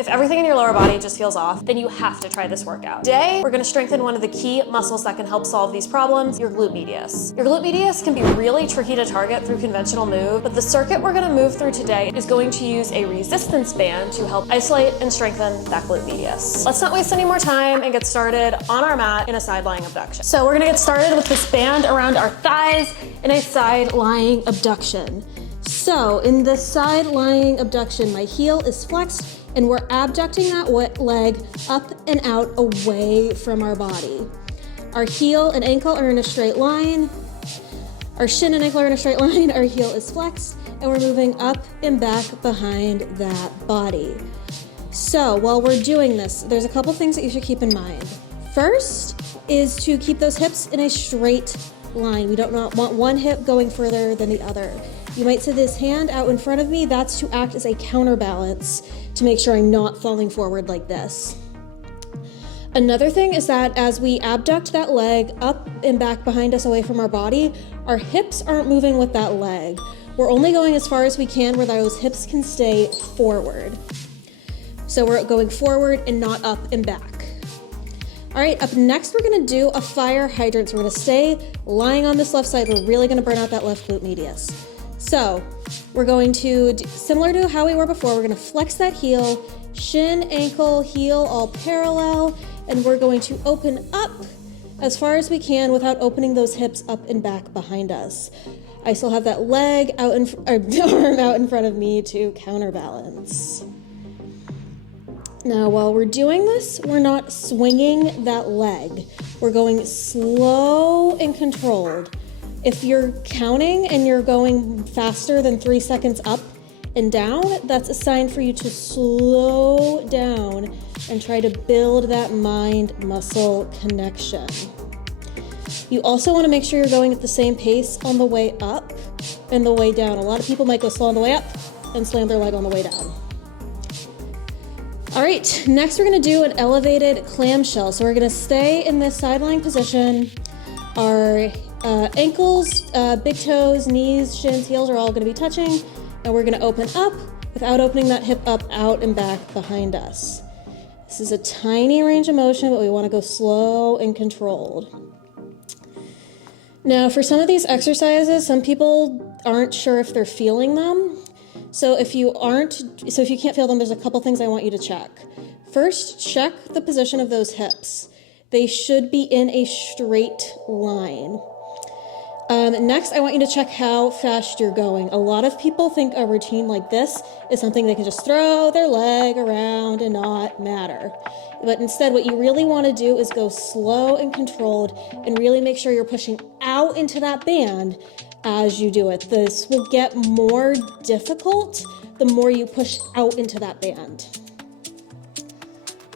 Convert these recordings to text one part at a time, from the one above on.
If everything in your lower body just feels off, then you have to try this workout. Today, we're gonna strengthen one of the key muscles that can help solve these problems, your glute medius. Your glute medius can be really tricky to target through conventional move, but the circuit we're gonna move through today is going to use a resistance band to help isolate and strengthen that glute medius. Let's not waste any more time and get started on our mat in a side lying abduction. So we're gonna get started with this band around our thighs in a side lying abduction. So in the side lying abduction, my heel is flexed and we're abducting that leg up and out away from our body. Our heel and ankle are in a straight line. Our shin and ankle are in a straight line. Our heel is flexed and we're moving up and back behind that body. So while we're doing this, there's a couple things that you should keep in mind. First is to keep those hips in a straight line. We don't want one hip going further than the other. You might see this hand out in front of me. That's to act as a counterbalance to make sure I'm not falling forward like this. Another thing is that as we abduct that leg up and back behind us away from our body, our hips aren't moving with that leg. We're only going as far as we can where those hips can stay forward. So we're going forward and not up and back. All right, up next, we're gonna do a fire hydrant. So we're gonna stay lying on this left side. We're really gonna burn out that left glute medius. So we're going to, similar to how we were before, we're gonna flex that heel, shin, ankle, heel, all parallel, and we're going to open up as far as we can without opening those hips up and back behind us. I still have that leg out arm out in front of me to counterbalance. Now, while we're doing this, we're not swinging that leg. We're going slow and controlled. If you're counting and you're going faster than 3 seconds up and down, that's a sign for you to slow down and try to build that mind-muscle connection. You also want to make sure you're going at the same pace on the way up and the way down. A lot of people might go slow on the way up and slam their leg on the way down. All right, next we're gonna do an elevated clamshell. So we're gonna stay in this side lying position. Our ankles, big toes, knees, shins, heels are all gonna be touching, and we're gonna open up without opening that hip up, out and back behind us. This is a tiny range of motion, but we wanna go slow and controlled. Now, for some of these exercises, some people aren't sure if they're feeling them. So if you can't feel them, there's a couple things I want you to check. First, check the position of those hips. They should be in a straight line. Next, I want you to check how fast you're going. A lot of people think a routine like this is something they can just throw their leg around and not matter. But instead, what you really want to do is go slow and controlled and really make sure you're pushing out into that band as you do it. This will get more difficult the more you push out into that band.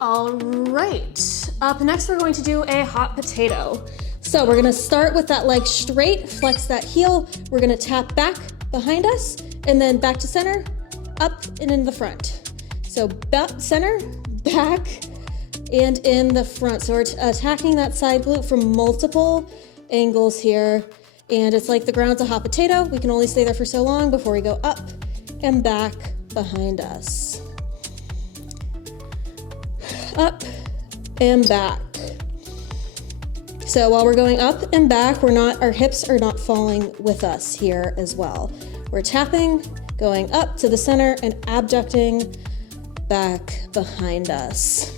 All right, up next we're going to do a hot potato. So we're gonna start with that leg straight, flex that heel, we're gonna tap back behind us, and then back to center, up and in the front. So back, center, back, and in the front. So we're attacking that side glute from multiple angles here. And it's like the ground's a hot potato. We can only stay there for so long before we go up and back behind us. Up and back. So while we're going up and back, our hips are not falling with us here as well. We're tapping, going up to the center and abducting back behind us.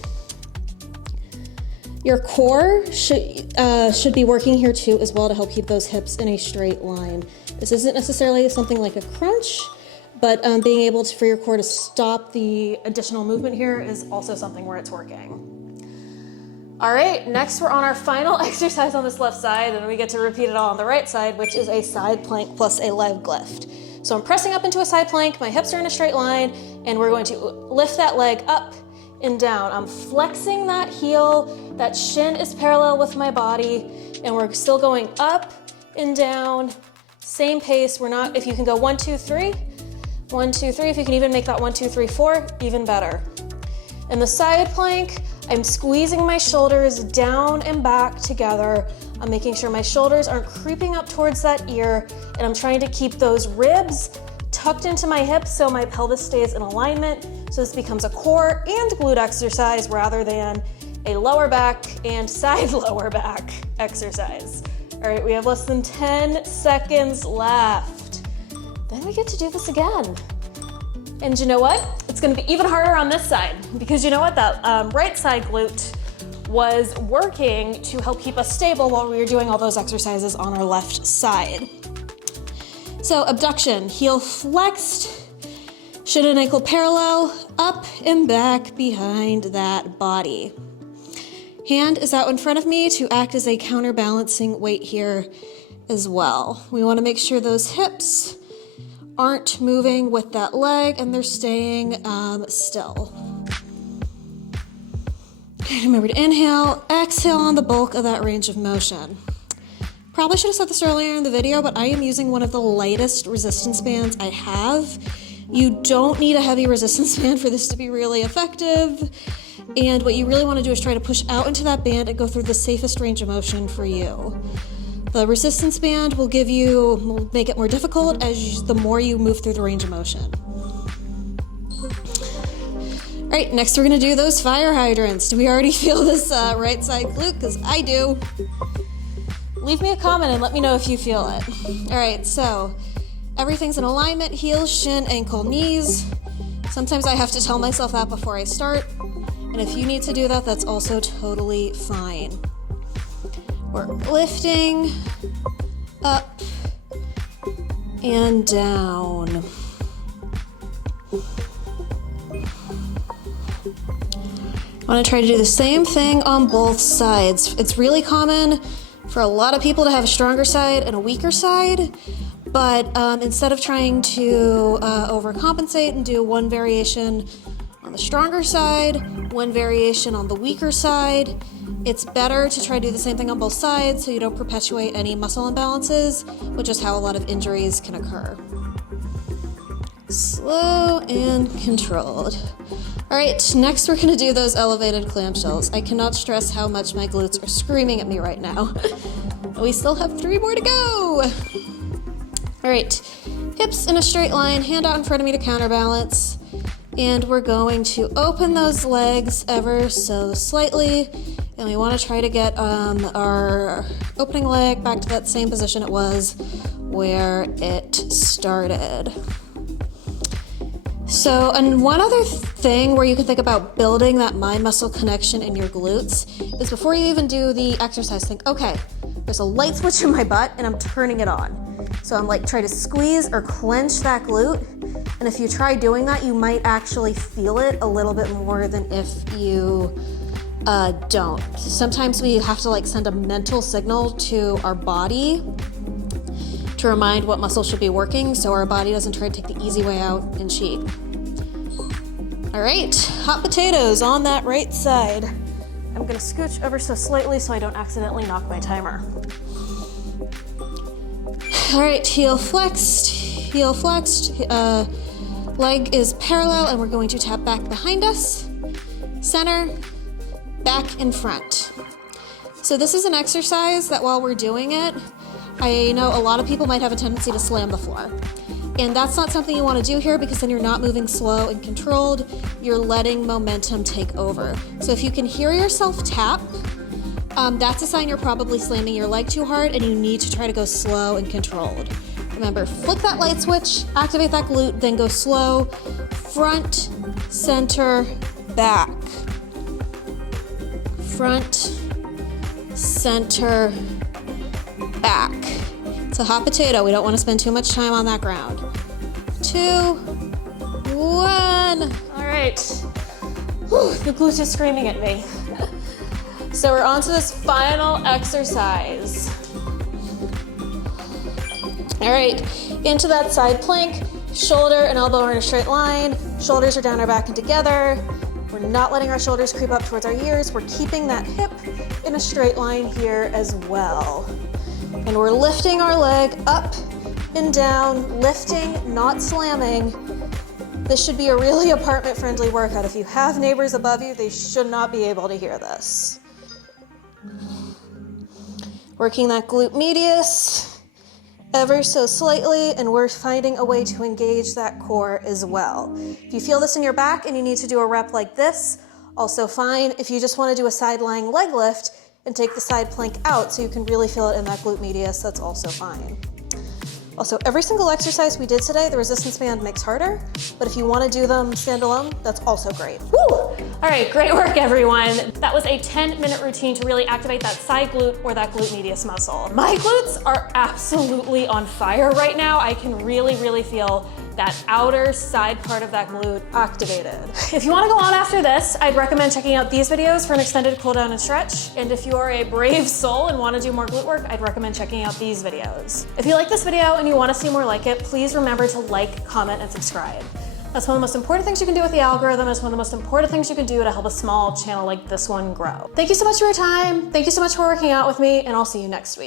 Your core should be working here too as well to help keep those hips in a straight line. This isn't necessarily something like a crunch, but being able for your core to stop the additional movement here is also something where it's working. All right, next we're on our final exercise on this left side, and we get to repeat it all on the right side, which is a side plank plus a leg lift. So I'm pressing up into a side plank, my hips are in a straight line, and we're going to lift that leg up and down. I'm flexing that heel, that shin is parallel with my body, and we're still going up and down, same pace. If you can go 1, 2, 3, 1, 2, 3, if you can even make that 1, 2, 3, 4, even better. In the side plank, I'm squeezing my shoulders down and back together. I'm making sure my shoulders aren't creeping up towards that ear, and I'm trying to keep those ribs tucked into my hips so my pelvis stays in alignment. So this becomes a core and glute exercise rather than a lower back and side lower back exercise. All right, we have less than 10 seconds left. Then we get to do this again. And you know what? It's gonna be even harder on this side because you know what? That right side glute was working to help keep us stable while we were doing all those exercises on our left side. So abduction, heel flexed, shin and ankle parallel, up and back behind that body. Hand is out in front of me to act as a counterbalancing weight here as well. We want to make sure those hips aren't moving with that leg and they're staying still. Okay, remember to inhale, exhale on the bulk of that range of motion. Probably should have said this earlier in the video, but I am using one of the lightest resistance bands I have. You don't need a heavy resistance band for this to be really effective. And what you really want to do is try to push out into that band and go through the safest range of motion for you. The resistance band will make it more difficult the more you move through the range of motion. All right, next we're gonna do those fire hydrants. Do we already feel this right side glute? Because I do. Leave me a comment and let me know if you feel it. All right, so everything's in alignment, heels, shin, ankle, knees. Sometimes I have to tell myself that before I start. And if you need to do that, that's also totally fine. We're lifting up and down. I want to try to do the same thing on both sides. It's really common for a lot of people to have a stronger side and a weaker side, but instead of trying to overcompensate and do one variation on the stronger side, one variation on the weaker side, it's better to try to do the same thing on both sides so you don't perpetuate any muscle imbalances, which is how a lot of injuries can occur. Slow and controlled. All right, next we're gonna do those elevated clamshells. I cannot stress how much my glutes are screaming at me right now. We still have 3 more to go. All right, hips in a straight line, hand out in front of me to counterbalance. And we're going to open those legs ever so slightly. And we wanna try to get our opening leg back to that same position it was where it started. So, and one other thing where you can think about building that mind-muscle connection in your glutes is before you even do the exercise, think, okay, there's a light switch in my butt and I'm turning it on. So I'm like, try to squeeze or clench that glute. And if you try doing that, you might actually feel it a little bit more than if you don't. Sometimes we have to like send a mental signal to our body to remind what muscle should be working so our body doesn't try to take the easy way out and cheat. All right, hot potatoes on that right side. I'm gonna scooch ever so slightly so I don't accidentally knock my timer. All right, heel flexed, leg is parallel and we're going to tap back behind us, center, back in front. So this is an exercise that while we're doing it, I know a lot of people might have a tendency to slam the floor. And that's not something you want to do here because then you're not moving slow and controlled. You're letting momentum take over. So if you can hear yourself tap, that's a sign you're probably slamming your leg too hard and you need to try to go slow and controlled. Remember, flip that light switch, activate that glute, then go slow, front, center, back. Front, center, back. It's a hot potato. We don't want to spend too much time on that ground. 2, 1. All right. Whew, the glute is screaming at me. So we're on to this final exercise. All right, into that side plank. Shoulder and elbow are in a straight line. Shoulders are down our back and together. We're not letting our shoulders creep up towards our ears. We're keeping that hip in a straight line here as well. And we're lifting our leg up and down, lifting, not slamming. This should be a really apartment-friendly workout. If you have neighbors above you, they should not be able to hear this. Working that glute medius ever so slightly, and we're finding a way to engage that core as well. If you feel this in your back and you need to do a rep like this, also fine. If you just want to do a side lying leg lift and take the side plank out so you can really feel it in that glute medius, that's also fine. Also, every single exercise we did today, the resistance band makes harder, but if you want to do them standalone, that's also great. Woo! All right, great work, everyone. That was a 10-minute routine to really activate that side glute or that glute medius muscle. My glutes are absolutely on fire right now. I can really feel that outer side part of that glute activated. If you wanna go on after this, I'd recommend checking out these videos for an extended cool down and stretch. And if you are a brave soul and wanna do more glute work, I'd recommend checking out these videos. If you like this video and you wanna see more like it, please remember to like, comment, and subscribe. That's one of the most important things you can do with the algorithm. It's one of the most important things you can do to help a small channel like this one grow. Thank you so much for your time. Thank you so much for working out with me, and I'll see you next week.